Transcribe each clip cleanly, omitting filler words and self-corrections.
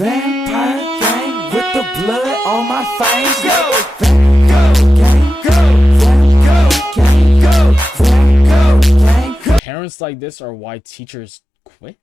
Vampire gang with the blood on my face. Go. Parents like this are why teachers quit.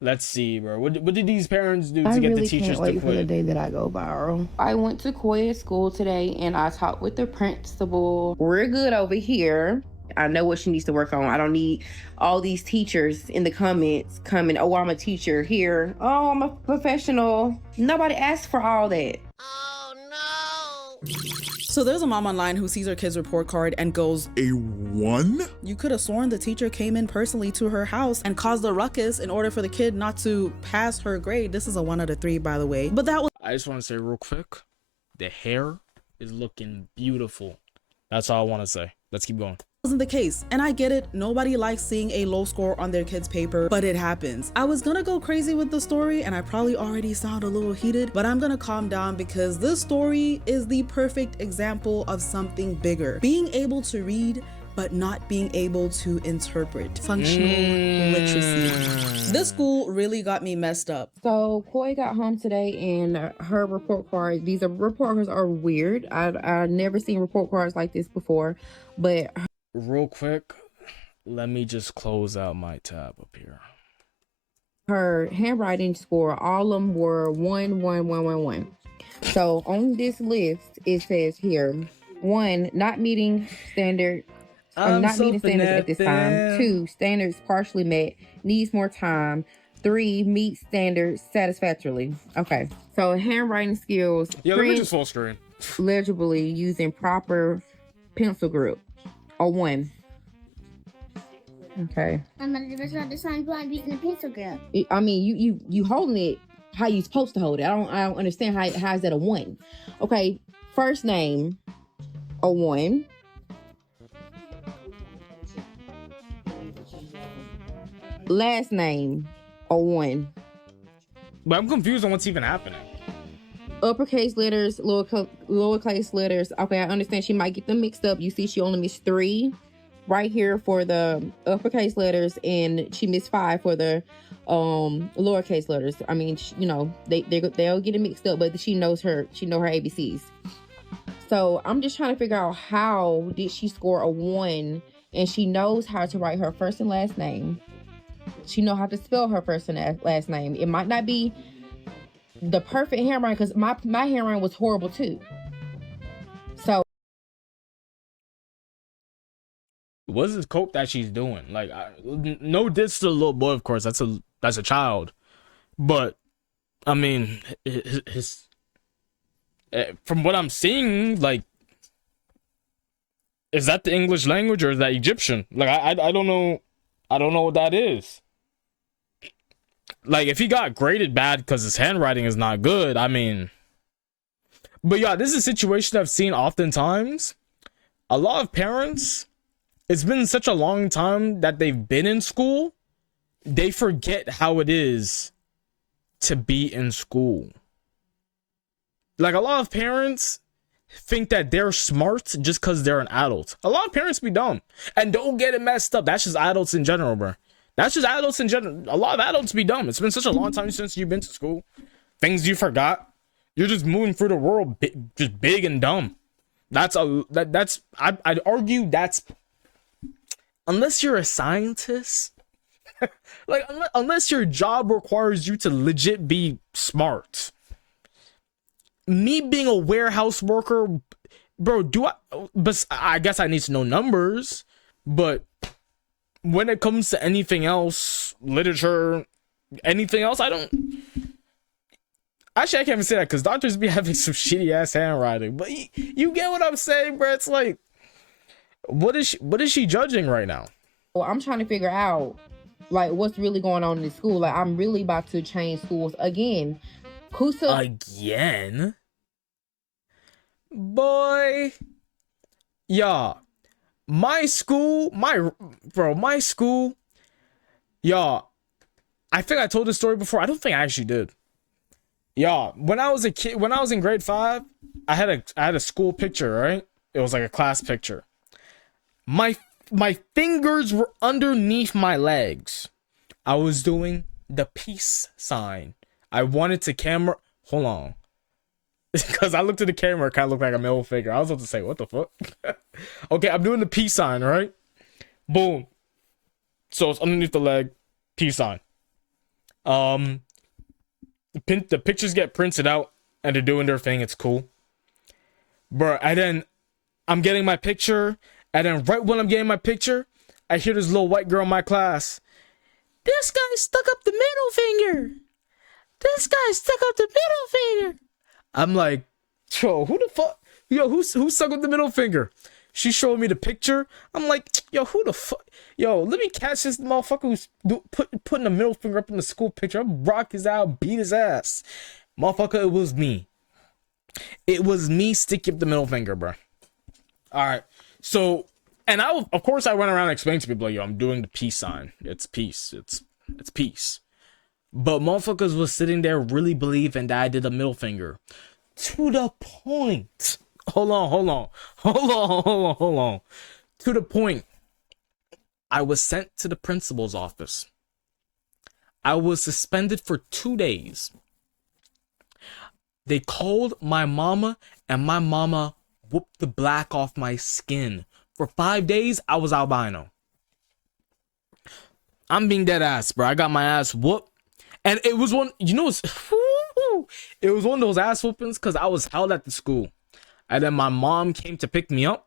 Let's see, bro. What did these parents do to get the teachers to quit? I really can't wait for the day that I go viral. I went to co-ed school today and I talked with the principal. We're good over here. I know what she needs to work on. I don't need all these teachers in the comments coming, oh, I'm a teacher here. Oh, I'm a professional. Nobody asked for all that. Oh no. So there's a mom online who sees her kid's report card and goes, "A 1? You could have sworn the teacher came in personally to her house and caused a ruckus in order for the kid not to pass her grade." This is a 1 out of 3, by the way. But that I just want to say real quick, the hair is looking beautiful. That's all I want to say. Let's keep going. wasn't the case, and I get it. Nobody likes seeing a low score on their kid's paper, but it happens. I was gonna go crazy with the story and I probably already sound a little heated, but I'm gonna calm down because this story is the perfect example of something bigger. Being able to read but not being able to interpret. Functional literacy. This school really got me messed up. So Koi got home today and her report card, these report cards are weird. I've never seen report cards like this before, but real quick, let me just close out my tab up here. Her handwriting score, all of them were 1, 1, 1, 1, 1. So on this list, it says here, 1, not meeting standard. Not meeting standards at this time. 2, standards partially met, needs more time. 3, meet standards satisfactorily. Okay, so handwriting skills. Yeah, let me just full screen. Legibly using proper pencil grip. A 1. Okay. I'm gonna decide this time I'm using a pencil grip. I mean, you holding it how you supposed to hold it. I don't understand how is that a 1. Okay, first name, a 1. Last name, a 1. But I'm confused on what's even happening. Uppercase letters, lowercase letters. Okay, I understand she might get them mixed up. You see she only missed 3 right here for the uppercase letters, and she missed 5 for the lowercase letters. I mean, you know, they'll get it mixed up, but she knows her ABCs. So I'm just trying to figure out, how did she score a 1 and she knows how to write her first and last name. She know how to spell her first and last name. It might not be the perfect handwriting, because my handwriting was horrible too. So What's this cope that she's doing? Like, no diss to the little boy, of course. That's a child, but I mean, his from what I'm seeing, like, is that the English language or is that Egyptian? Like, I don't know. I don't know what that is. Like, if he got graded bad because his handwriting is not good, I mean. But yeah, this is a situation I've seen oftentimes. A lot of parents, it's been such a long time that they've been in school, they forget how it is to be in school. Like, a lot of parents think that they're smart just because they're an adult. A lot of parents be dumb. And don't get it messed up. That's just adults in general, bro. That's just adults in general. A lot of adults be dumb. It's been such a long time since you've been to school. Things you forgot. You're just moving through the world just big and dumb. I'd argue that's, unless you're a scientist, like, unless your job requires you to legit be smart. Me being a warehouse worker, bro, but I guess I need to know numbers, but when it comes to anything else, literature, anything else, I don't. Actually, I can't even say that because doctors be having some shitty ass handwriting. But you get what I'm saying, bro? It's like, what is she judging right now? well, I'm trying to figure out, like, what's really going on in the school. Like, I'm really about to change schools again. Kusa Again? Boy. Yeah. My school, y'all, I think I told this story before. I don't think I actually did. Y'all, when I was a kid, when I was in grade 5, I had a school picture, right? It was like a class picture. My fingers were underneath my legs. I was doing the peace sign. I wanted to camera. Hold on. Because I looked at the camera, it kind of looked like a middle finger. I was about to say, what the fuck? Okay, I'm doing the peace sign, right? Boom. So it's underneath the leg. Peace sign. The pictures get printed out and they're doing their thing. It's cool. Bro, and then I'm getting my picture. And then right when I'm getting my picture, I hear this little white girl in my class. This guy stuck up the middle finger. This guy stuck up the middle finger. I'm like, yo, who the fuck? Yo, who stuck up the middle finger? She showed me the picture. I'm like, yo, who the fuck? Yo, let me catch this motherfucker who's putting the middle finger up in the school picture. I'm rock his out, beat his ass. Motherfucker, it was me. It was me sticking up the middle finger, bro. All right. So, and of course I went around and explained to people, like, yo, I'm doing the peace sign. It's peace. It's peace. But motherfuckers was sitting there really believing that I did a middle finger. To the point. Hold on. To the point. I was sent to the principal's office. I was suspended for 2 days. They called my mama, and my mama whooped the black off my skin. For 5 days, I was albino. I'm being dead ass, bro. I got my ass whooped. And it was one, you know, it was one of those ass whoopings because I was held at the school. And then my mom came to pick me up.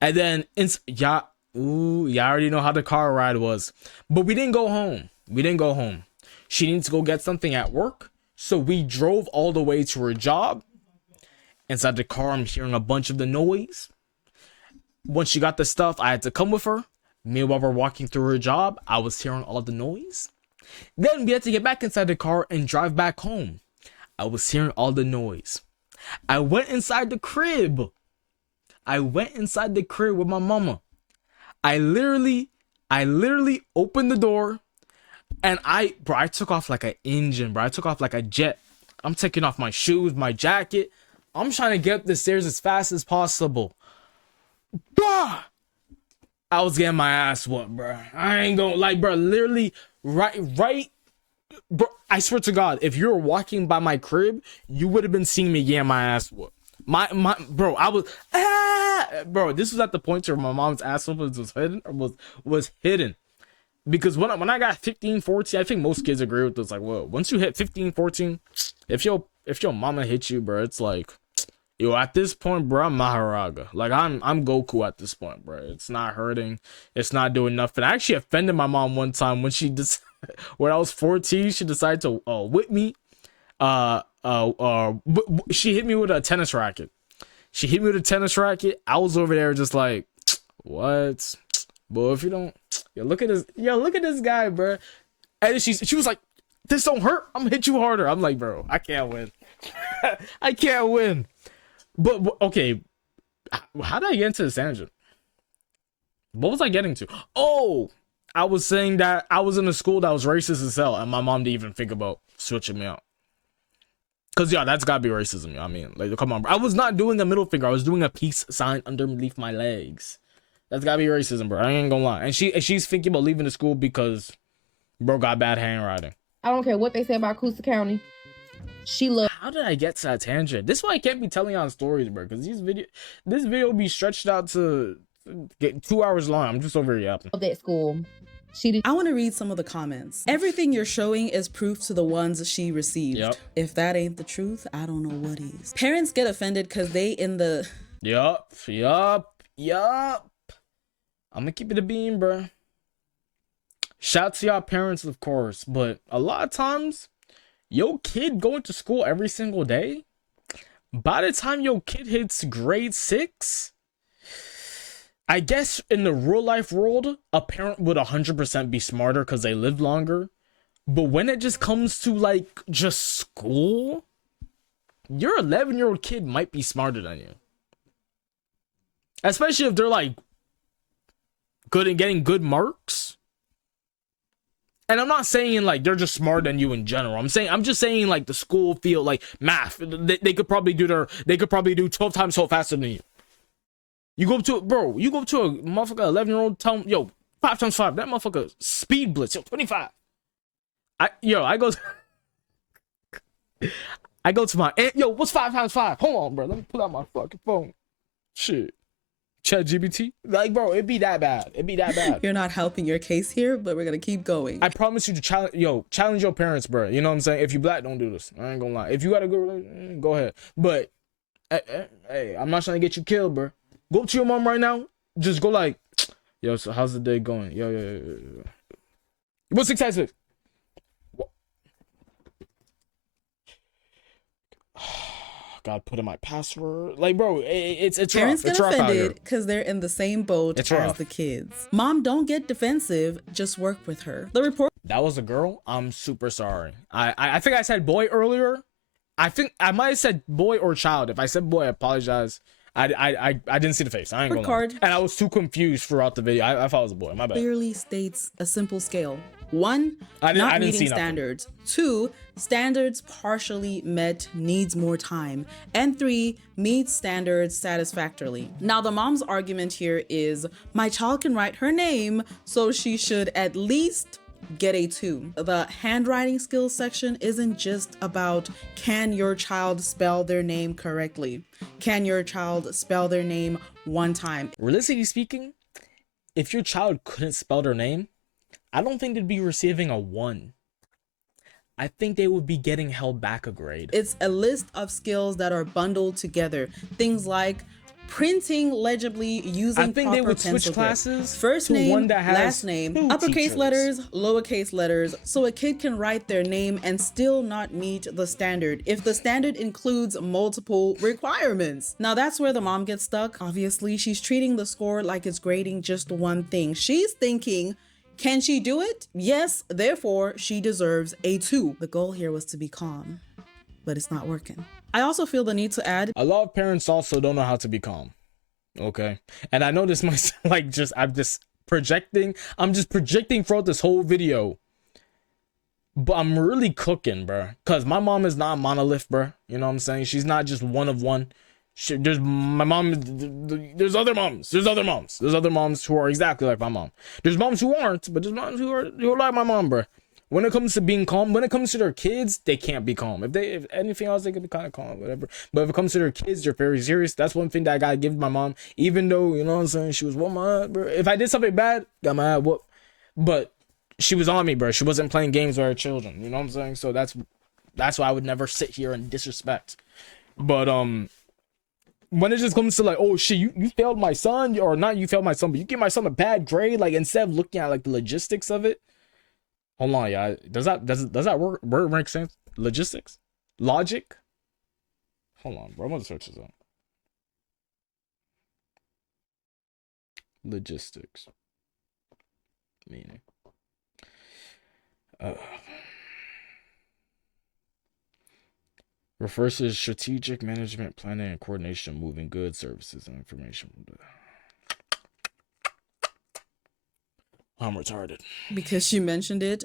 And then, y'all already know how the car ride was. But we didn't go home. She needed to go get something at work. So we drove all the way to her job. Inside the car, I'm hearing a bunch of the noise. Once she got the stuff, I had to come with her. Meanwhile, we're walking through her job. I was hearing all the noise. Then we had to get back inside the car and drive back home. I was hearing all the noise. I went inside the crib. With my mama. I literally opened the door and I took off like an engine, bro. I took off like a jet. I'm taking off my shoes, my jacket. I'm trying to get up the stairs as fast as possible. Bah! I was getting my ass whooped, bro. I ain't gonna like, bro. Literally, right, bro. I swear to God, if you were walking by my crib, you would have been seeing me getting my ass whooped. My, bro. I was, bro. This was at the point where my mom's ass whooping was hidden, because when I got 15, 14, I think most kids agree with this. Like, whoa, once you hit 15, 14, if your mama hits you, bro, it's like, yo, at this point, bro, I'm Maharaga. Like, I'm Goku at this point, bro. It's not hurting. It's not doing nothing. I actually offended my mom one time when when I was 14, she decided to whip me. She hit me with a tennis racket. I was over there just like, what? Boy, if you don't, look at this guy, bro. And then she was like, this don't hurt. I'm gonna hit you harder. I'm like, bro, I can't win. I can't win. But okay, how did I get into this tangent? What was I getting to? Oh, I was saying that I was in a school that was racist as hell, and my mom didn't even think about switching me out. Cause yeah, that's gotta be racism. I mean, like, come on, bro. I was not doing a middle finger. I was doing a peace sign underneath my legs. That's gotta be racism, bro. I ain't gonna lie. And she's thinking about leaving the school because bro got bad handwriting. I don't care what they say about Coosa County. How did I get to that tangent? This is why I can't be telling y'all stories, bro. Because this video be stretched out to get 2 hours long. I'm just over here yapping. That school. I want to read some of the comments. Everything you're showing is proof to the ones she received. Yep. If that ain't the truth, I don't know what is. Parents get offended because they in the... Yup. I'm gonna keep it a beam, bro. Shout to y'all parents, of course. But a lot of times, your kid going to school every single day, by the time your kid hits grade 6, I guess in the real life world, a parent would 100% be smarter because they lived longer. But when it just comes to like just school, your 11-year-old kid might be smarter than you. Especially if they're like good at getting good marks. And I'm not saying like they're just smarter than you in general. I'm just saying like the school field, like math, they could probably do 12 times so faster than you. You go up to a motherfucker 11-year-old, tell him, yo, 5 times 5, that motherfucker speed blitz, yo, 25. I go I go to my aunt. Yo, what's 5 times 5? Hold on, bro. Let me pull out my fucking phone. Shit. Chat GBT. Like, bro, it'd be that bad. It'd be that bad. You're not helping your case here, but we're gonna keep going. I promise you to challenge your parents, bro. You know what I'm saying? If you black, don't do this. I ain't gonna lie. If you got a good relationship, go ahead. But hey, I'm not trying to get you killed, bro. Go up to your mom right now. Just go like, yo, so how's the day going? Yo. What's 6 times 6? God, put in my password. Like, bro, it's Parents rough. get offended because they're in the same boat It's as rough. the kids. Mom, don't get defensive. Just work with her. The report. That was a girl. I'm super sorry. I think I said boy earlier. I think I might have said boy or child. If I said boy, I apologize. I didn't see the face. I ain't gonna lie. Card. And I was too confused throughout the video. I thought it was a boy. My bad. Clearly states a simple scale. 1, I not didn't see meeting nothing. standards. 2, standards partially met, needs more time. And 3, meets standards satisfactorily. Now, the mom's argument here is, my child can write her name, so she should at least get a 2. The handwriting skills section isn't just about, can your child spell their name correctly? Can your child spell their name one time? Realistically speaking, if your child couldn't spell their name, I don't think they'd be receiving a 1. I think they would be getting held back a grade. It's a list of skills that are bundled together. Things like printing legibly, using I think proper they would switch pencil grip. classes First to name, one that has last name, 2 uppercase teachers. letters, lowercase letters, so a kid can write their name and still not meet the standard if the standard includes multiple requirements. Now that's where the mom gets stuck. Obviously, she's treating the score like it's grading just one thing. She's thinking, can she do it? Yes, therefore she deserves a 2. The goal here was to be calm, but it's not working. I also feel the need to add, A lot of parents also don't know how to be calm. Okay. And I know this might sound like I'm just projecting throughout this whole video. But I'm really cooking, bro. Cause my mom is not a monolith, bro. You know what I'm saying? She's not just one of one. There's my mom. There's other moms. There's other moms. There's other moms who are exactly like my mom. There's moms who aren't, but there's moms who are like my mom, bro. When it comes to being calm, when it comes to their kids, they can't be calm. If anything else, they can be kind of calm, whatever. But if it comes to their kids, they're very serious. That's one thing that I gotta give my mom. Even though, you know what I'm saying, she was whooping my ass, bro. If I did something bad, got my ass whooped. But she was on me, bro. She wasn't playing games with her children. You know what I'm saying? So that's why I would never sit here and disrespect. But when it just comes to like, oh shit, you failed my son, or not you failed my son, but you gave my son a bad grade, like instead of looking at like the logistics of it. Hold on, yeah. Does that word make sense? Logistics? Logic? Hold on, bro. I'm gonna search this out. Logistics. Meaning. Refers to strategic management, planning, and coordination, moving goods, services, and information. I'm retarded. because you mentioned it,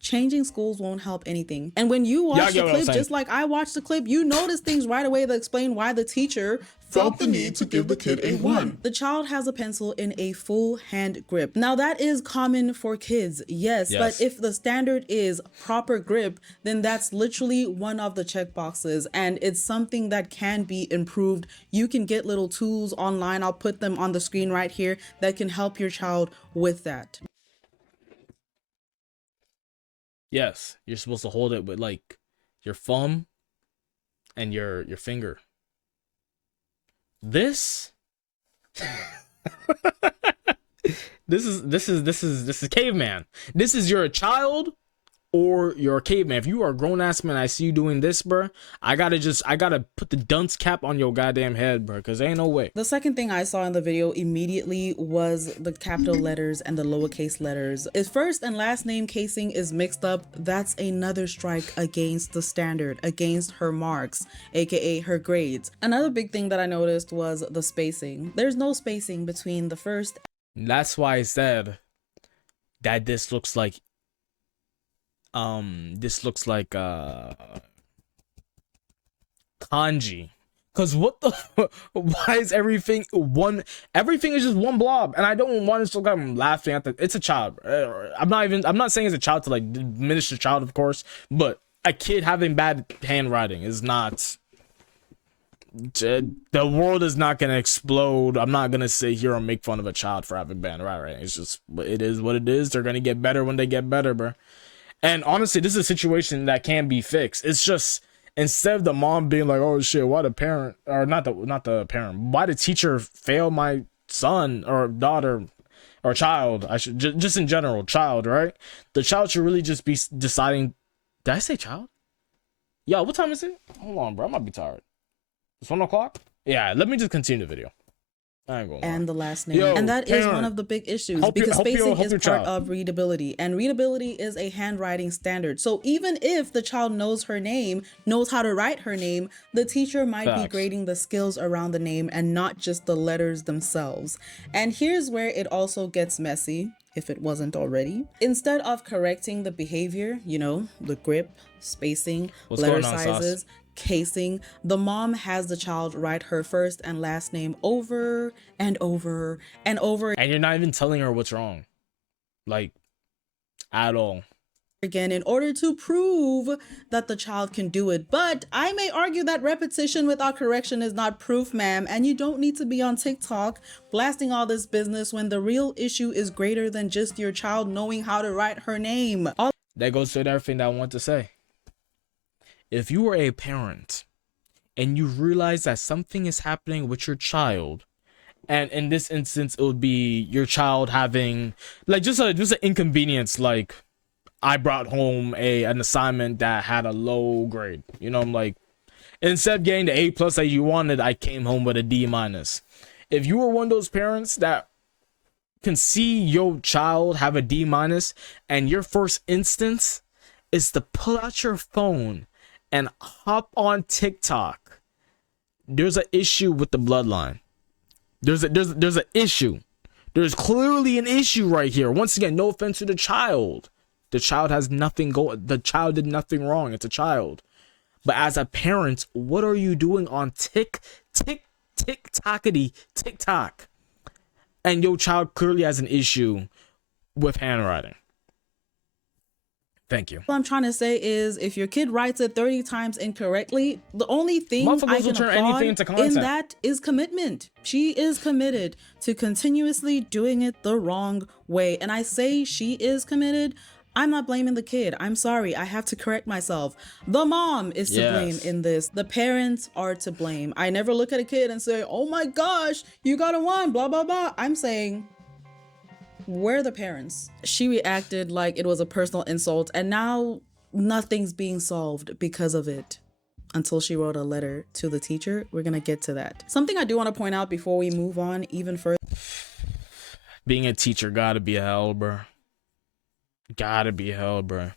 changing schools won't help anything. And when you watch the clip, just like I watched the clip, you notice things right away that explain why the teacher felt the need to give the kid a 1. The child has a pencil in a full hand grip. Now that is common for kids, yes, but if the standard is proper grip, then that's literally one of the check boxes, and it's something that can be improved. You can get little tools online, I'll put them on the screen right here, that can help your child with that. Yes, you're supposed to hold it with like your thumb and your finger. This this is caveman. This is you're a child or you're a caveman. If you are a grown ass man, I see you doing this, bro. I gotta put the dunce cap on your goddamn head, bro, because ain't no way. The second thing I saw in the video immediately was the capital letters and the lowercase letters. If first and last name casing is mixed up, that's another strike against the standard, against her marks, aka her grades. Another big thing that I noticed was the spacing. There's no spacing between the first. That's why I said that this looks like kanji. Cause what the why is everything is just one blob, and I don't want to look like I'm laughing at it's a child. I'm not saying it's a child to like diminish the child, of course, but a kid having bad handwriting is not, the world is not gonna explode. I'm not gonna sit here and make fun of a child for having bad handwriting. It's just, it is what it is. They're gonna get better when they get better, bro. And honestly, this is a situation that can be fixed. It's just, instead of the mom being like, oh shit, why the parent, or not the parent, why the teacher fail my son or daughter or child, I should just in general, child, right? The child should really just be deciding. Did I say child? Yo, what time is it? Hold on, bro, I might be tired. It's 1 o'clock. Yeah, let me just continue the video. I ain't gonna lie. And the last name. Yo, and that is parent, one of the big issues help because spacing is your part child. of readability, and readability is a handwriting standard. So even if the child knows her name, knows how to write her name, the teacher might be Facts. grading the skills around the name and not just the letters themselves. And here's where it also gets messy, if it wasn't already. Instead of correcting the behavior, you know, the grip, spacing, What's letter going on, sizes, Sauce? casing, the mom has the child write her first and last name over and over and over And you're not even telling her what's wrong, like, at all. again in order to prove that the child can do it. But I may argue that repetition without correction is not proof, ma'am, and you don't need to be on TikTok blasting all this business when the real issue is greater than just your child knowing how to write her name. That goes to everything that I want to say. If you are a parent and you realize that something is happening with your child, and in this instance, it would be your child having like just an inconvenience, like I brought home an assignment that had a low grade. You know, I'm like, instead of getting the A+ that you wanted, I came home with a D-. If you are one of those parents that can see your child have a D- and your first instance is to pull out your phone and hop on TikTok, there's an issue with the bloodline. There's an issue. There's clearly an issue right here. Once again, no offense to the child. The child has nothing the child did nothing wrong. It's a child. But as a parent, what are you doing on TikTok? And your child clearly has an issue with handwriting. Thank you. What I'm trying to say is, if your kid writes it 30 times incorrectly, the only thing I Motherfuckers will can turn anything into applaud content. in that is commitment. She is committed to continuously doing it the wrong way. And I say she is committed. I'm not blaming the kid. I'm sorry. I have to correct myself. The mom is to blame in this. The parents are to blame. I never look at a kid and say, oh my gosh, you got a 1, blah, blah, blah. I'm saying, where are the parents? She reacted like it was a personal insult, and now nothing's being solved because of it until she wrote a letter to the teacher. We're gonna get to that. Something I do want to point out before we move on even further. Being a teacher gotta be hell, bro. Gotta be hell, bro.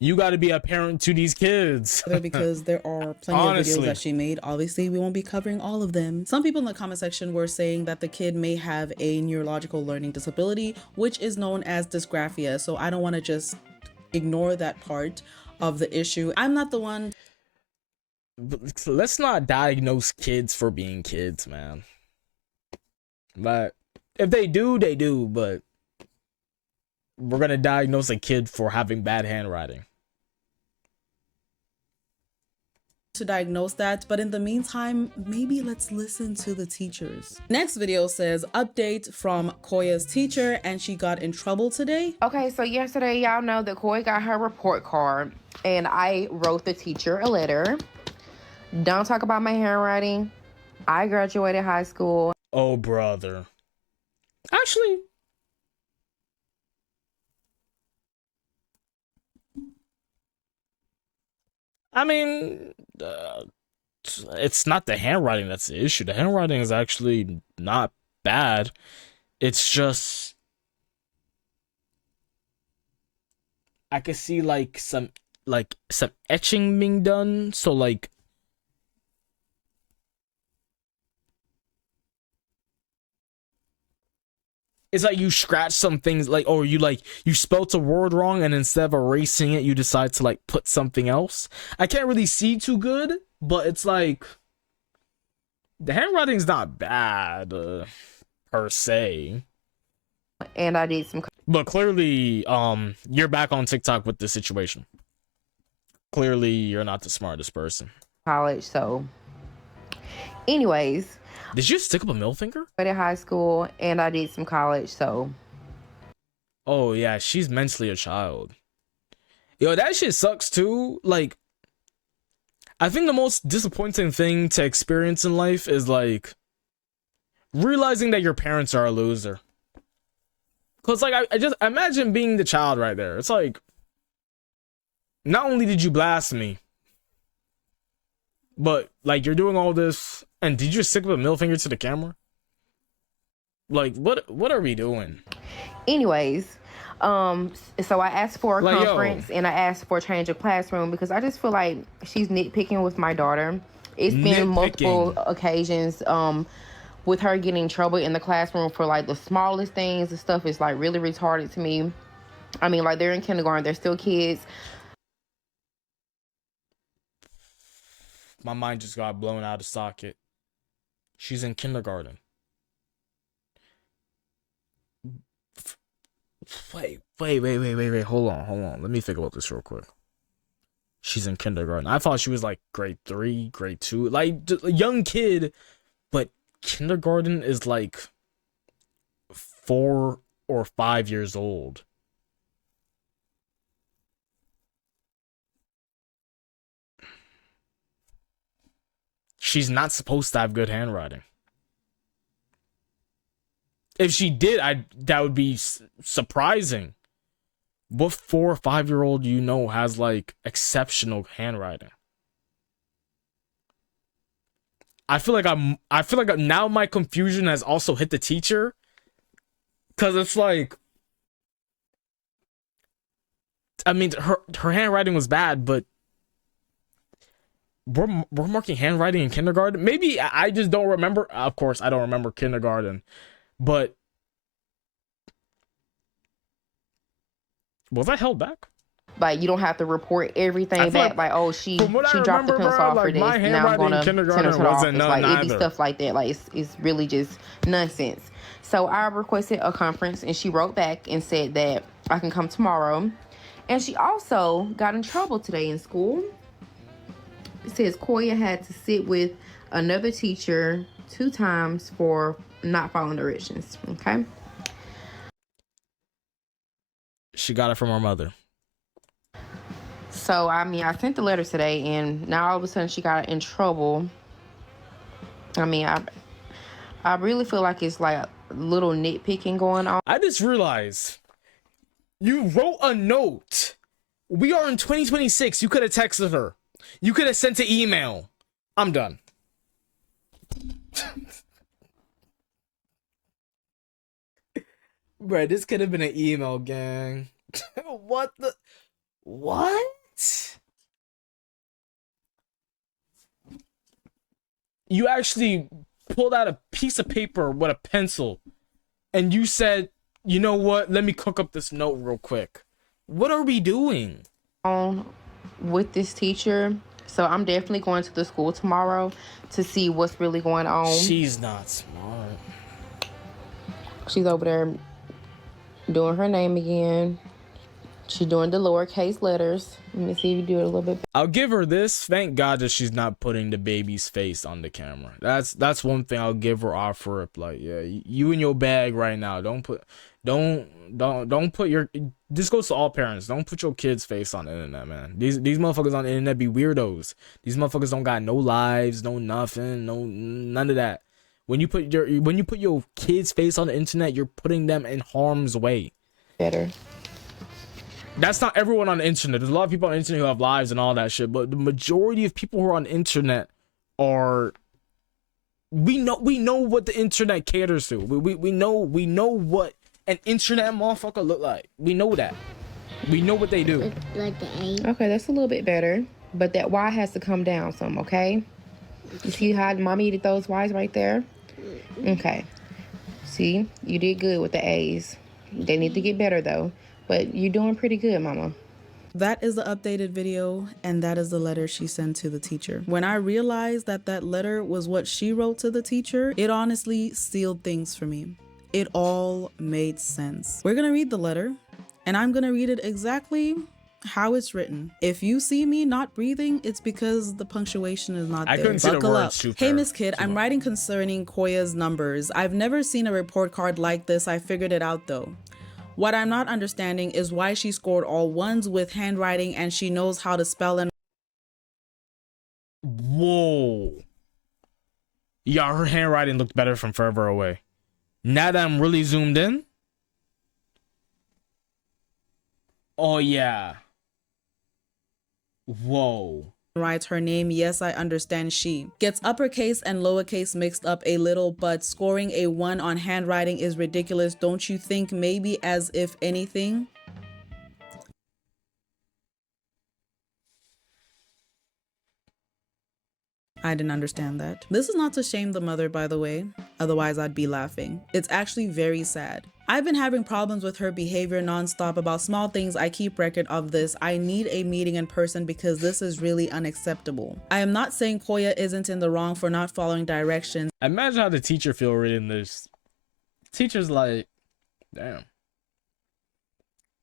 You gotta be a parent to these kids. Because there are plenty Honestly. of videos that she made. Obviously, we won't be covering all of them. Some people in the comment section were saying that the kid may have a neurological learning disability, which is known as dysgraphia. So I don't want to just ignore that part of the issue. I'm not the one. But let's not diagnose kids for being kids, man. But if they do, they do. But we're gonna diagnose a kid for having bad handwriting. To diagnose that, but in the meantime, maybe let's listen to the teachers. Next video says update from Koya's teacher, and she got in trouble today. Okay, so yesterday, y'all know that Koi got her report card, and I wrote the teacher a letter. Don't talk about my handwriting. I graduated high school. Oh, brother. Actually, I mean, it's not the handwriting that's the issue. The handwriting is actually not bad. It's just I could see like some etching being done. So like it's like you scratch some things, like, or you spelt a word wrong, and instead of erasing it, you decide to like put something else. I can't really see too good, but it's like the handwriting's not bad per se. And I did some. But clearly, you're back on TikTok with this situation. Clearly, you're not the smartest person. college. So anyways, Did you stick up a middle finger? I went to high school and I did some college. So Oh yeah, she's mentally a child. Yo, that shit sucks too. Like, I think the most disappointing thing to experience in life is like realizing that your parents are a loser. Cause like I just imagine being the child right there. It's like, not only did you blast me, but like you're doing all this, and did you just stick up a middle finger to the camera? Like, what are we doing? anyways, so I asked for a Like, yo. conference and I asked for a change of classroom because I just feel like she's nitpicking with my daughter. It's been multiple occasions with her getting in trouble in the classroom for like the smallest things. The stuff is like really retarded to me. I mean, like, they're in kindergarten, they're still kids. My mind just got blown out of socket. She's in kindergarten. Wait. Hold on. Let me think about this real quick. She's in kindergarten. I thought she was like grade 3, grade 2, like a young kid, but kindergarten is like 4 or 5 years old. She's not supposed to have good handwriting. If she did, that would be surprising. What 4 or 5 year old you know has like exceptional handwriting? I feel like now my confusion has also hit the teacher, cause it's like, I mean, her handwriting was bad, but we're marking handwriting in kindergarten. Maybe I just don't remember. Of course, I don't remember kindergarten, but was I held back? Like, you don't have to report everything back. Like, oh, she dropped the pencil off for this. Now I'm gonna send her to the office. Like, it'd be stuff like that. Like, it's really just nonsense. So I requested a conference, and she wrote back and said that I can come tomorrow. And she also got in trouble today in school. It says Koya had to sit with another teacher 2 times for not following directions. Okay. She got it from her mother. So, I mean, I sent the letter today, and now all of a sudden she got in trouble. I mean, I really feel like it's like a little nitpicking going on. I just realized you wrote a note. We are in 2026. You could have texted her. You could have sent an email. I'm done. Bro, this could have been an email, gang. What? You actually pulled out a piece of paper with a pencil and you said, you know what? Let me cook up this note real quick. What are we doing? With this teacher. So I'm definitely going to the school tomorrow to see what's really going on. She's not smart. She's over there doing her name again. She's doing the lowercase letters. Let me see if you do it a little bit. I'll give her this. Thank God that she's not putting the baby's face on the camera. That's one thing I'll give her off for it. Like, yeah, you in your bag right now. Don't put your. This goes to all parents. Don't put your kid's face on the internet, man. These motherfuckers on the internet be weirdos. These motherfuckers don't got no lives, no nothing, none of that. When you put your kid's face on the internet, you're putting them in harm's way. Better. That's not everyone on the internet. There's a lot of people on the internet who have lives and all that shit, but the majority of people who are on the internet are. We know what the internet caters to. We know what an internet motherfucker look like. We know that. We know what they do. Like the A. Okay, that's a little bit better, but that Y has to come down some. Okay. You see how mommy did those Y's right there? Okay. See, you did good with the A's. They need to get better though. But you're doing pretty good, mama. That is the updated video, and that is the letter she sent to the teacher. When I realized that letter was what she wrote to the teacher, it honestly sealed things for me. It all made sense. We're gonna read the letter, and I'm gonna read it exactly how it's written. If you see me not breathing, it's because the punctuation is not I there. couldn't see the Buckle up. words too Hey, fair. Miss Kid, I'm writing concerning Koya's numbers. I've never seen a report card like this. I figured it out though. What I'm not understanding is why she scored all ones with handwriting and she knows how to spell and Whoa. Yeah, her handwriting looked better from further away. Now that I'm really zoomed in. Oh, yeah. Whoa. writes her name. Yes, I understand she. Gets uppercase and lowercase mixed up a little, but scoring a 1 on handwriting is ridiculous. Don't you think? Maybe as if anything. I didn't understand that. This is not to shame the mother, by the way. Otherwise, I'd be laughing. It's actually very sad. I've been having problems with her behavior nonstop about small things. I keep record of this. I need a meeting in person because this is really unacceptable. I am not saying Koya isn't in the wrong for not following directions. Imagine how the teacher feel reading this. Teacher's like, damn.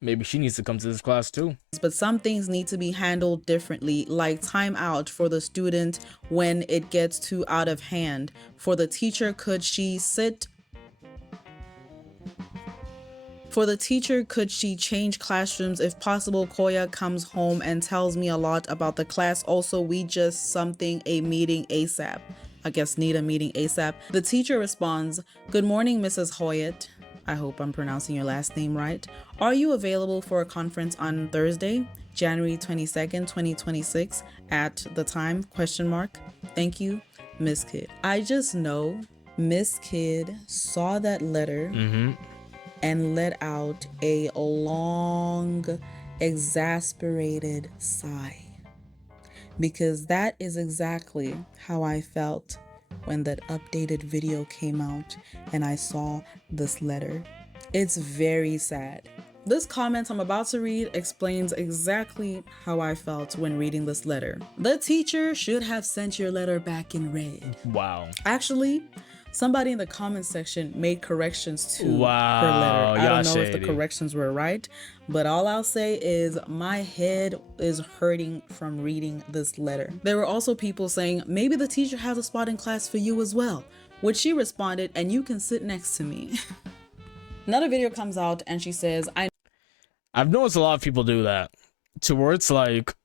Maybe she needs to come to this class too. But some things need to be handled differently, like time out for the student when it gets too out of hand. For the teacher, could she change classrooms if possible? Koya comes home and tells me a lot about the class. Also, we just a meeting ASAP. I guess need a meeting ASAP. The teacher responds, "Good morning, Mrs. Hoyt." I hope I'm pronouncing your last name right. Are you available for a conference on Thursday, January 22nd, 2026 at the time? ? Thank you, Miss Kid. I just know Miss Kid saw that letter and let out a long, exasperated sigh. Because that is exactly how I felt when that updated video came out and I saw this letter. It's very sad. This comment I'm about to read explains exactly how I felt when reading this letter. The teacher should have sent your letter back in red. Wow. Actually, somebody in the comment section made corrections to her letter. I don't know if the corrections were right, but all I'll say is my head is hurting from reading this letter. There were also people saying, maybe the teacher has a spot in class for you as well, which she responded, and you can sit next to me. Another video comes out and she says, I've noticed a lot of people do that. To where it's like,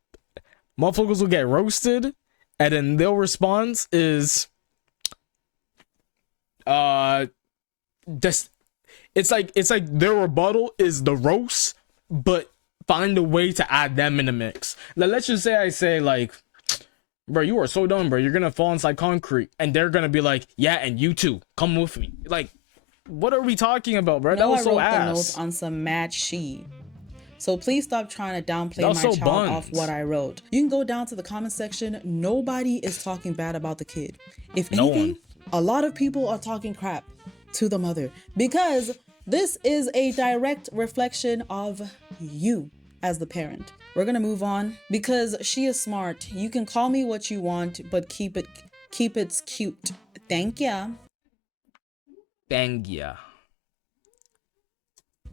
motherfuckers will get roasted, and then their response is, it's like their rebuttal is the roast, but find a way to add them in the mix. Like, let's just say I say like, bro, you are so dumb, bro, you're gonna fall inside concrete, and they're gonna be like, yeah, and you too, come with me. Like, what are we talking about, bro? That was so ass. I wrote the notes on some mad shit. So please stop trying to downplay my child off what I wrote. You can go down to the comment section. Nobody is talking bad about the kid. If anything, a lot of people are talking crap to the mother because this is a direct reflection of you as the parent. We're gonna move on because she is smart. You can call me what you want, but keep it cute. Thank ya. Thank ya.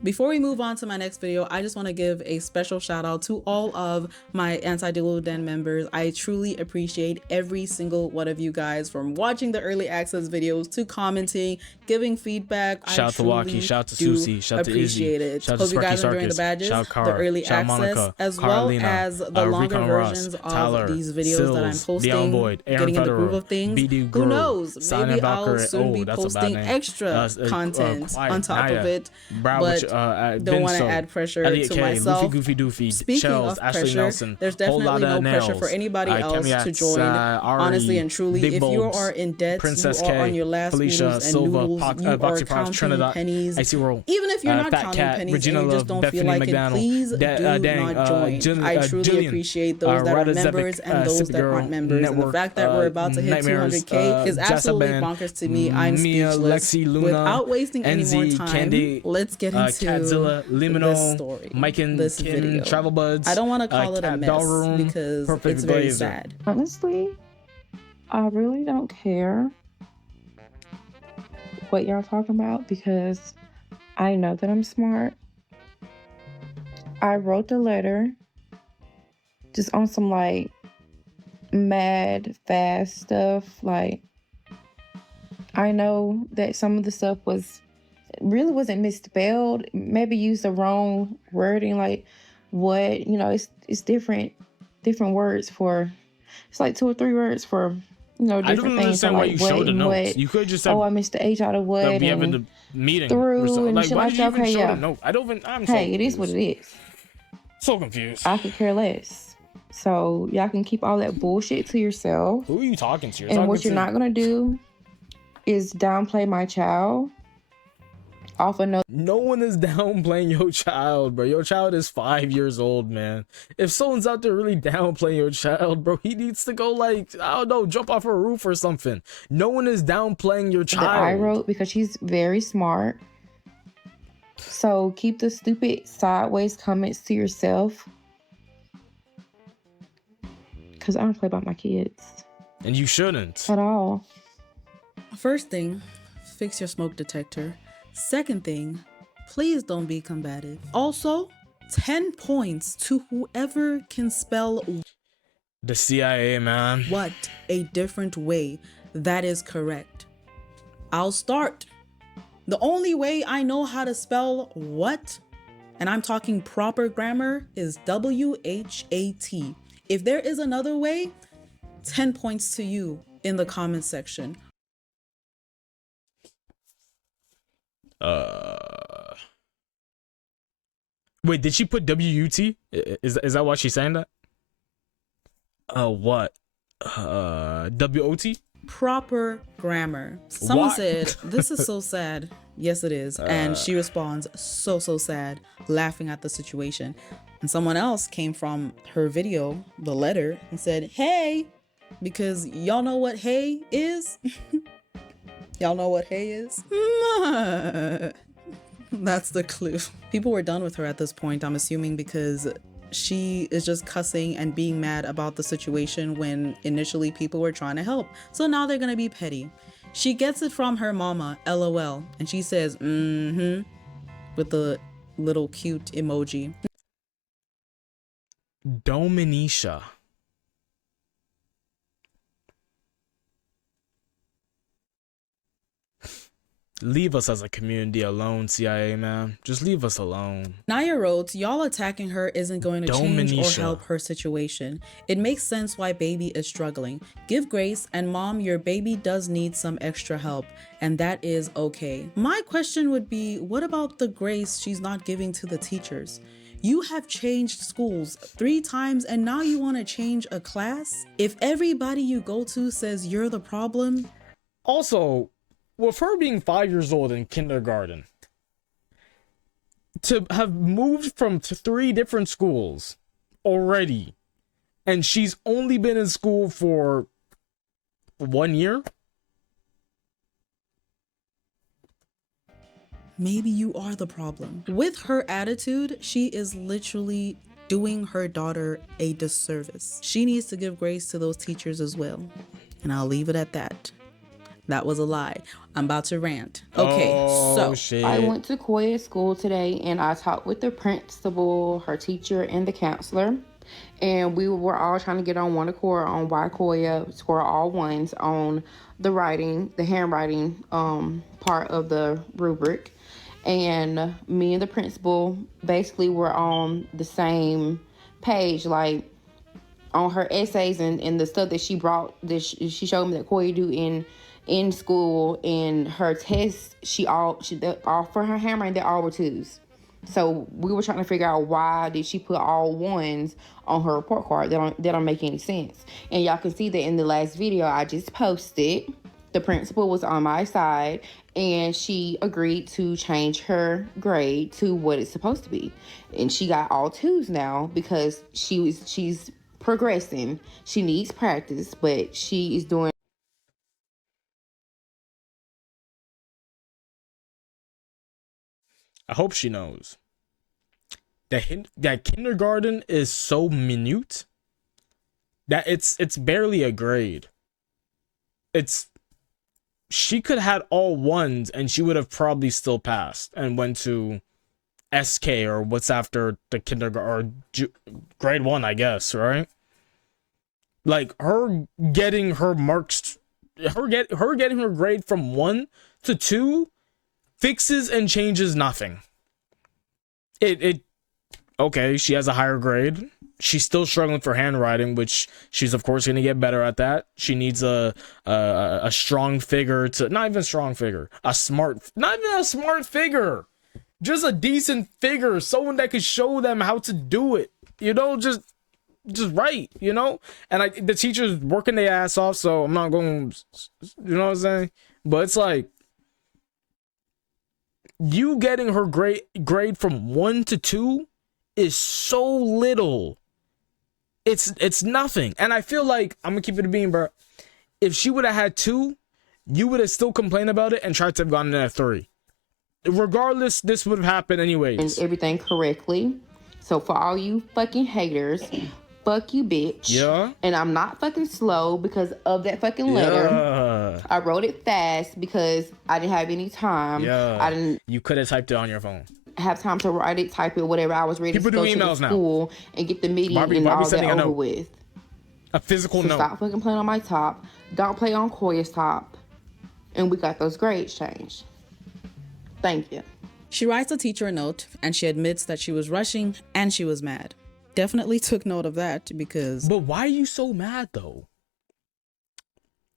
Before we move on to my next video, I just want to give a special shout out to all of my Anti-Dildo Den members. I truly appreciate every single one of you guys, from watching the early access videos to commenting, giving feedback. Shout out to Waki, shout out to Susie, shout out to Izzy, it. shout out Hope to you guys Sparky enjoying the Sarkis, badges, shout out Cara, the early shout access, Monica, as Carolina, well as the longer versions of Tyler, these videos Sills, that I'm posting, Leon Boyd, Aaron getting in the groove Federer, of things. BD Who Guru, knows? Maybe I'll soon be that's a bad posting name. extra content on top Naya, of it, Broward, but don't want to add pressure Elliot to K, myself. Luffy Goofy Doofy, Speaking Shells, of Ashley pressure, Nelson, there's definitely no pressure Nails, for anybody else Kemiats, to join. Ari, Honestly and truly, Big if you Bulbs, are in debt, Princess you are K, on your last Felicia, noodles and Silva, noodles, you are Boxy Props, counting Trinidad, pennies. Icy Roll, Even if you're not Fat counting Cat, pennies Regina and you Love, just don't Bethany feel like McDonald, it, please do not join. I truly Julian, appreciate those that are Rada members Zevic, and those that Girl, aren't members. Network, and the fact that we're about to hit 200K is absolutely bonkers to me. I'm Mia, speechless. Lexi, Luna, Without wasting any more NZ, time, Candy, let's get into Catzilla, Limino, this story, Mike and this Kim, video. Travel Buds. I don't want to call it a Cat mess Ballroom, because Perfect it's very Blazer. sad. Honestly, I really don't care what y'all talking about because I know that I'm smart. I wrote the letter just on some like mad fast stuff. Like, I know that some of the stuff really wasn't misspelled, maybe used the wrong wording, like what, it's different words for, it's like 2 or 3 words for, I don't different things. understand So why like you what showed the and notes. what. You could just Oh, have I missed the H out of what that we having and the meeting through like, and why shit did like you that. even Okay, show yeah. the note? I'm so Hey, it is what confused. it is. So confused. I could care less. So y'all can keep all that bullshit to yourself. Who are you talking to? You're And talking what you're to not gonna do is downplay my child off of no one is downplaying your child, bro. Your child is 5 years old, man. If someone's out there really downplaying your child, bro, he needs to go, like, I don't know, jump off a roof or something. No one is downplaying your child. that I wrote because she's very smart. So keep the stupid sideways comments to yourself. Because I don't play about my kids And you shouldn't. at all. First thing, fix your smoke detector. Second thing, please don't be combative. Also, 10 points to whoever can spell The CIA, man. what a different way. That is correct. I'll start. The only way I know how to spell what, and I'm talking proper grammar, is WHAT. If there is another way, 10 points to you in the comment section. Wait, did she put WUT? Is that why she's saying that? What? WOT? Proper grammar. Someone Why? said, "This is so sad." Yes, it is. And she responds, so sad, laughing at the situation. And someone else came from her video, the letter, and said, "Hey," because y'all know what hey is? Y'all know what hey is? That's the clue. People were done with her at this point, I'm assuming, because she is just cussing and being mad about the situation when initially people were trying to help. So now they're gonna be petty. She gets it from her mama, LOL, and she says, with the little cute emoji. Dominisha. Leave us as a community alone, CIA, man. Just leave us alone. Naya wrote, y'all attacking her isn't going to change or Dominisha. help her situation. It makes sense why baby is struggling. Give grace, and mom, your baby does need some extra help, and that is okay. My question would be, what about the grace she's not giving to the teachers? You have changed schools 3 times and now you want to change a class? If everybody you go to says you're the problem. Also, with her being 5 years old in kindergarten, to have moved from 3 different schools already, and she's only been in school for 1 year? Maybe you are the problem. With her attitude, she is literally doing her daughter a disservice. She needs to give grace to those teachers as well. And I'll leave it at that. That was a lie. I'm about to rant. Okay, so shit. I went to Koya school today and I talked with the principal, her teacher, and the counselor. And we were all trying to get on one accord on why Koya score all ones on the handwriting part of the rubric. And me and the principal basically were on the same page, like on her essays and the stuff that she brought, that she showed me that Koya do in school. And her tests, all for her handwriting, they all were 2s. So we were trying to figure out why did she put all 1s on her report card. That don't make any sense. And y'all can see that in the last video I just posted. The principal was on my side and she agreed to change her grade to what it's supposed to be. And she got all 2s now because she's progressing. She needs practice, but she is doing. I hope she knows that kindergarten is so minute that it's barely a grade. She could have had all 1s and she would have probably still passed and went to SK or what's after the kindergarten or grade 1, I guess, right? Like her getting her marks, her getting her grade from 1 to 2 fixes and changes nothing. It okay, she has a higher grade. She's still struggling for handwriting, which she's of course gonna get better at that. She needs a strong figure to, not even strong figure, not even a smart figure, just a decent figure, someone that could show them how to do it. You know, just right. You know, and the teachers working their ass off, so I'm not going. You know what I'm saying? But it's like, you getting her grade from 1 to 2 is so little. It's nothing. And I feel like, I'm gonna keep it a beam, bro. If she would have had 2, you would have still complained about it and tried to have gone in at 3. Regardless, this would have happened anyways. And everything correctly. So for all you fucking haters, fuck you, bitch. Yeah. And I'm not fucking slow because of that fucking letter. Yeah. I wrote it fast because I didn't have any time. Yeah. I didn't You could have typed it on your phone. have time to write it, type it, whatever. I was ready People to go do to the emails now. school and get the meeting Barbie and all sending a that over note. with. A physical So note. stop fucking playing on my top. Don't play on Koya's top. And we got those grades changed. Thank you. She writes the teacher a note and she admits that she was rushing and she was mad. Definitely took note of that because... But why are you so mad though?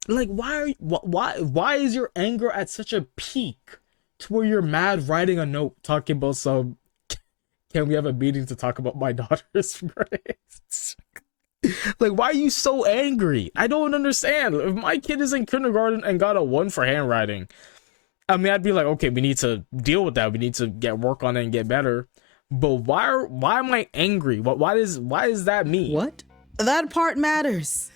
Like, why is your anger at such a peak to where you're mad writing a note talking about some, can we have a meeting to talk about my daughter's grades? Like, why are you so angry? I don't understand. If my kid is in kindergarten and got a 1 for handwriting, I mean, I'd be like, okay, we need to deal with that. We need to get work on it and get better. But why am I angry? Why is that me? What? That part matters.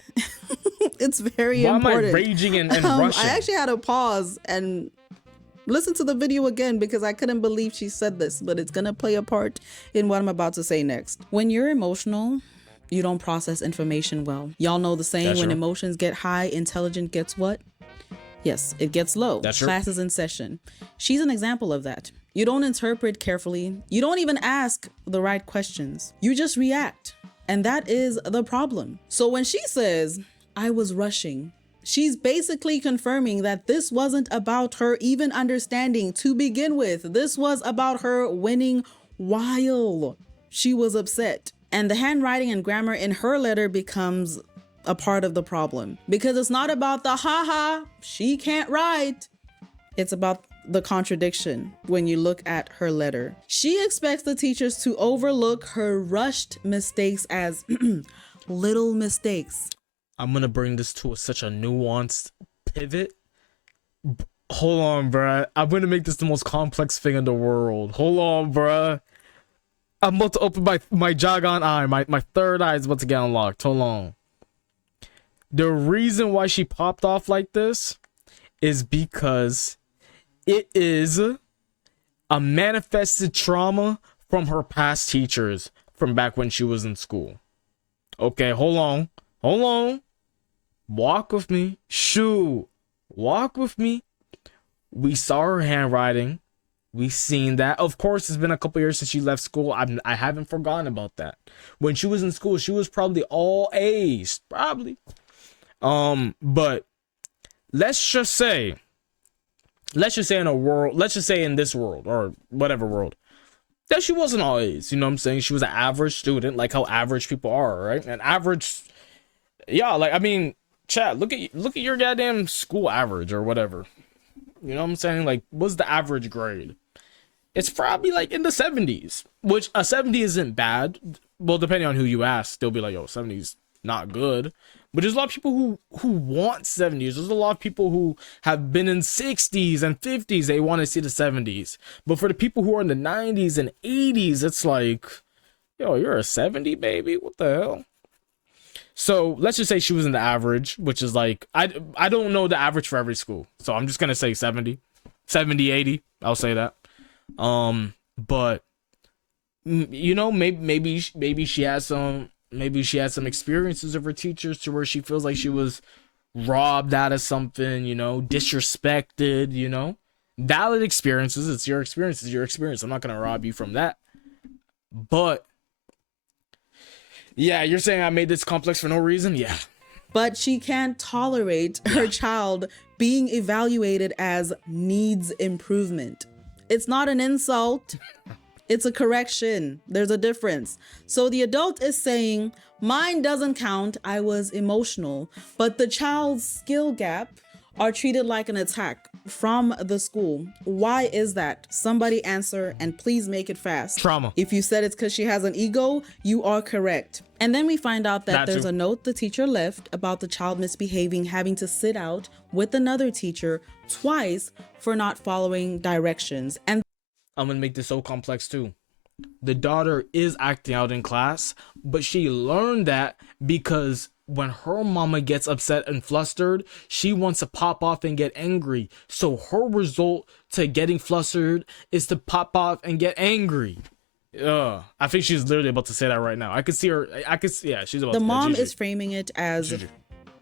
It's very Why important. am I raging and rushing? I actually had to pause and listen to the video again because I couldn't believe she said this, but it's gonna play a part in what I'm about to say next. When you're emotional, you don't process information well. Y'all know the saying, That's when true. emotions get high, intelligence gets what? Yes, it gets low. That's true. Class is in session. She's an example of that. You don't interpret carefully. You don't even ask the right questions. You just react. And that is the problem. So when she says, I was rushing, she's basically confirming that this wasn't about her even understanding to begin with. This was about her winning while she was upset. And the handwriting and grammar in her letter becomes a part of the problem because it's not about the haha, she can't write. It's about the contradiction when you look at her letter. She expects the teachers to overlook her rushed mistakes as little mistakes. I'm gonna bring this to such a nuanced pivot. Hold on, bruh. I'm gonna make this the most complex thing in the world. Hold on, bruh. I'm about to open my Jagan eye. My third eye is about to get unlocked. Hold on. The reason why she popped off like this is because it is a manifested trauma from her past teachers from back when she was in school. Okay, hold on. Walk with me. Shoo. Walk with me. We saw her handwriting. We seen that. Of course, it's been a couple years since she left school. I haven't forgotten about that. When she was in school, she was probably all A's. Probably. But let's just say in this world or whatever world, that she wasn't all A's. You know what I'm saying? She was an average student, like how average people are, right? An average, yeah. Like, I mean, chat. Look at your goddamn school average or whatever. You know what I'm saying? Like, what's the average grade? It's probably like in the 70s, which a 70 isn't bad. Well, depending on who you ask, they'll be like, yo, 70's not good. But there's a lot of people who want 70s. There's a lot of people who have been in 60s and 50s. They want to see the 70s. But for the people who are in the 90s and 80s, it's like, yo, you're a 70, baby? What the hell? So let's just say she was in the average, which is like, I don't know the average for every school. So I'm just going to say 70, 80. I'll say that. But you know, maybe she has some experiences of her teachers to where she feels like she was robbed out of something, you know, disrespected, you know. valid experiences. It's your experience. It's your experience. I'm not gonna rob you from that. But yeah, you're saying I made this complex for no reason? Yeah. But she can't tolerate her child being evaluated as needs improvement. It's not an insult. It's a correction. There's a difference. So the adult is saying, mine doesn't count. I was emotional. But the child's skill gap are treated like an attack from the school. Why is that? Somebody answer, and please make it fast. Trauma. If you said it's because she has an ego, you are correct. And then we find out that there's a note the teacher left about the child misbehaving, having to sit out with another teacher twice for not following directions. And I'm gonna make this so complex too. The daughter is acting out in class, but she learned that because when her mama gets upset and flustered, she wants to pop off and get angry. So her result to getting flustered is to pop off and get angry. I think she's literally about to say that right now. I could see her. I could see. Yeah, she's about. The to. mom Gigi. is framing it as, Gigi.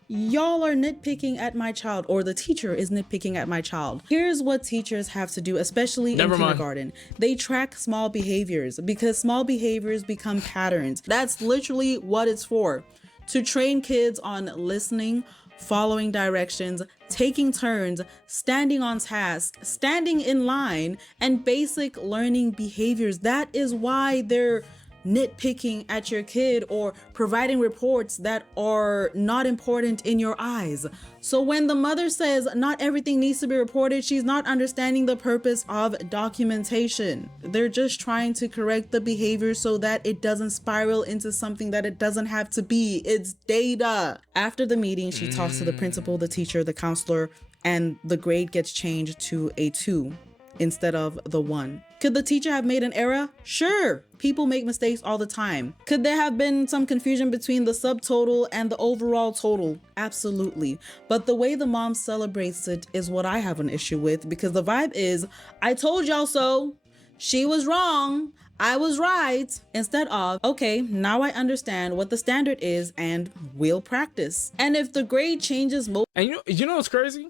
y'all are nitpicking at my child, or the teacher is nitpicking at my child. Here's what teachers have to do, especially in kindergarten. They track small behaviors, because small behaviors become patterns. That's literally what it's for. To train kids on listening, following directions, taking turns, standing on task, standing in line, and basic learning behaviors. That is why they're nitpicking at your kid or providing reports that are not important in your eyes. So when the mother says not everything needs to be reported, she's not understanding the purpose of documentation. They're just trying to correct the behavior so that it doesn't spiral into something that it doesn't have to be. It's data. After the meeting, she talks to the principal, the teacher, the counselor, and the grade gets changed to a 2 instead of the 1. Could the teacher have made an error? Sure. People make mistakes all the time. Could there have been some confusion between the subtotal and the overall total? Absolutely. But the way the mom celebrates it is what I have an issue with, because the vibe is, I told y'all so. She was wrong. I was right. Instead of, okay, now I understand what the standard is and we'll practice. And if the grade changes and you know what's crazy?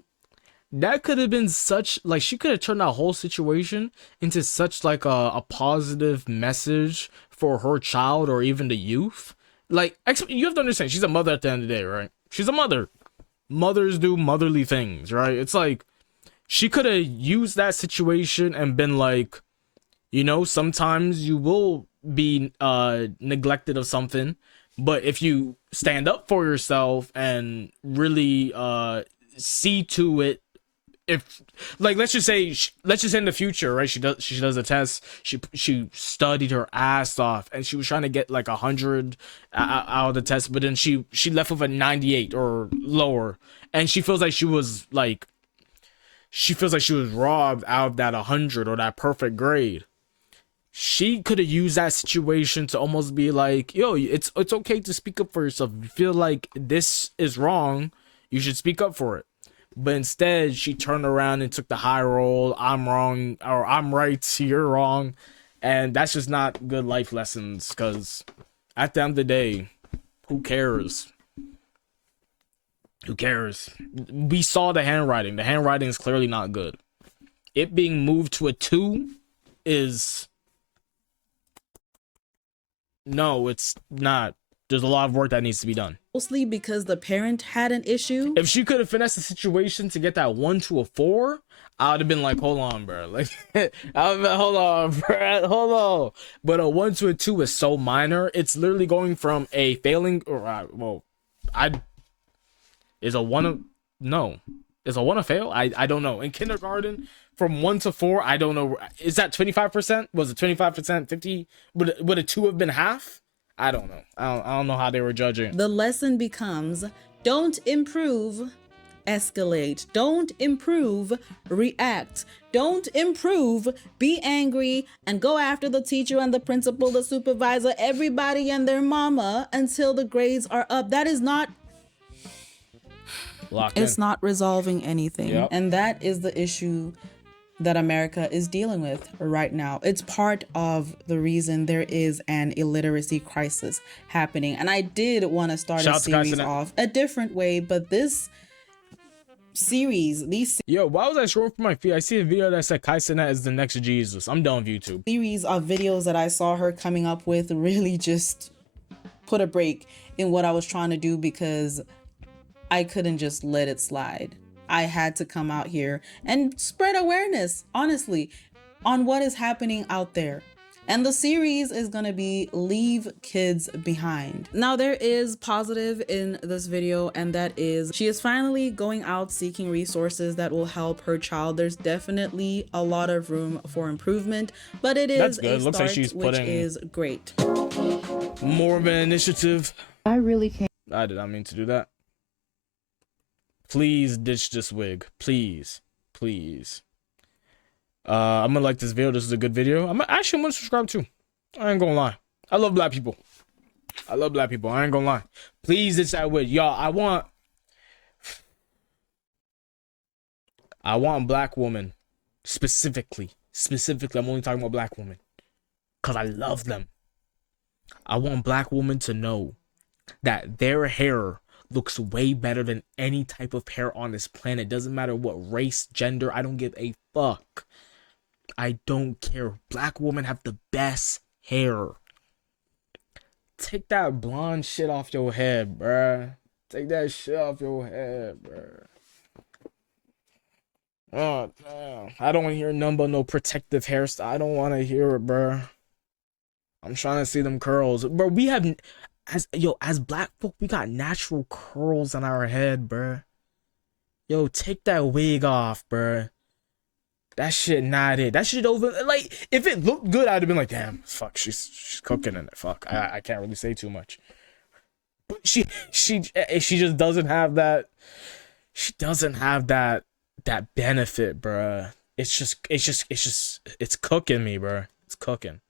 That could have been such, like, she could have turned that whole situation into such like a positive message for her child or even the youth. Like, you have to understand, she's a mother at the end of the day, right? She's a mother. Mothers do motherly things, right? It's like, she could have used that situation and been like, you know, sometimes you will be neglected of something, but if you stand up for yourself and really see to it, if, like, let's just say in the future, right, she does a test, she studied her ass off and she was trying to get like 100 out of the test, but then she left with a 98 or lower, and she feels like she was robbed out of that 100 or that perfect grade. She could have used that situation to almost be like, yo, it's okay to speak up for yourself. If you feel like this is wrong, you should speak up for it. But instead, she turned around and took the high roll. I'm wrong, or I'm right, you're wrong. And that's just not good life lessons, because at the end of the day, who cares? Who cares? We saw the handwriting. The handwriting is clearly not good. It being moved to a 2 is... No, it's not. There's a lot of work that needs to be done. mostly because the parent had an issue. If she could have finessed the situation to get that 1 to a 4, I would have been like, hold on, bro. Like, hold on, bro. Hold on. But a 1 to a 2 is so minor. It's literally going from a failing, or is a 1 a, no. Is a 1 a fail? I don't know. In kindergarten, from 1 to 4, I don't know. Is that 25%? Was it 25%? 50? Would a 2 have been half? I don't know. I don't know how they were judging. The lesson becomes, don't improve, escalate. Don't improve, react. Don't improve, be angry, and go after the teacher and the principal, the supervisor, everybody and their mama until the grades are up. That is not... It's not resolving anything. Yep. And that is the issue that America is dealing with right now. It's part of the reason there is an illiteracy crisis happening. And I did want to start a series off a different way, but this these Yo, why was I scrolling for my feed? I see a video that said Kai Cenat is the next Jesus. I'm done with YouTube. series of videos that I saw her coming up with really just put a break in what I was trying to do, because I couldn't just let it slide. I had to come out here and spread awareness, honestly, on what is happening out there. And the series is gonna be Leave Kids Behind. Now, there is positive in this video, and that is she is finally going out seeking resources that will help her child. There's definitely a lot of room for improvement, but it is a Looks start, like she's which putting is great. more of an initiative. I really can't. I did not mean to do that. Please ditch this wig. Please. Please. I'm gonna like this video. This is a good video. I'm gonna subscribe too. I ain't gonna lie. I love black people. I love black people. I ain't gonna lie. Please ditch that wig. Y'all, I want black women. Specifically. I'm only talking about black women. Because I love them. I want black women to know that their hair looks way better than any type of hair on this planet. Doesn't matter what race, gender, I don't give a fuck. I don't care. Black women have the best hair. Take that blonde shit off your head, bruh. Take that shit off your head, bruh. Oh, damn. I don't want to hear none but no protective hairstyle. I don't want to hear it, bruh. I'm trying to see them curls. Bro, we have... As black folk, we got natural curls on our head, bruh. Yo, take that wig off, bruh. That shit not it. That shit over. Like, if it looked good, I'd have been like, damn, fuck, she's cooking in it. Fuck, I can't really say too much. But she just doesn't have that. She doesn't have that benefit, bruh. It's cooking me, bruh. It's cooking.